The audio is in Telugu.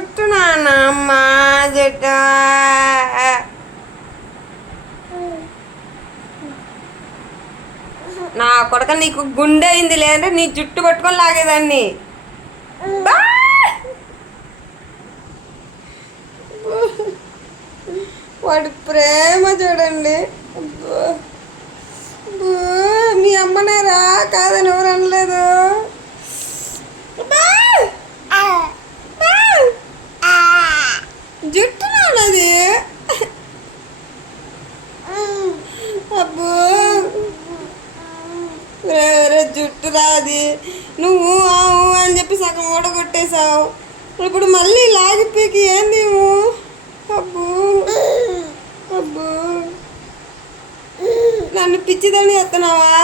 జుట్టు నాన్న జుట్టు నా కొడక నీకు గుండె అయింది లేదంటే నీ జుట్టు పట్టుకొని లాగేదాన్ని. వాడి ప్రేమ చూడండి. మీ అమ్మనేరా కాదని ఎవరు అనలేదు. జుట్టు నాన్నది. అబ్బో జుట్టు రాది. నువ్వు ఆవు అని చెప్పి సగం ఓడగొట్టేశావు. ఇప్పుడు మళ్ళీ లాగిపోయి ఏంది? అబ్బో అబ్బో నన్ను పిచ్చిదని చెప్తున్నావా?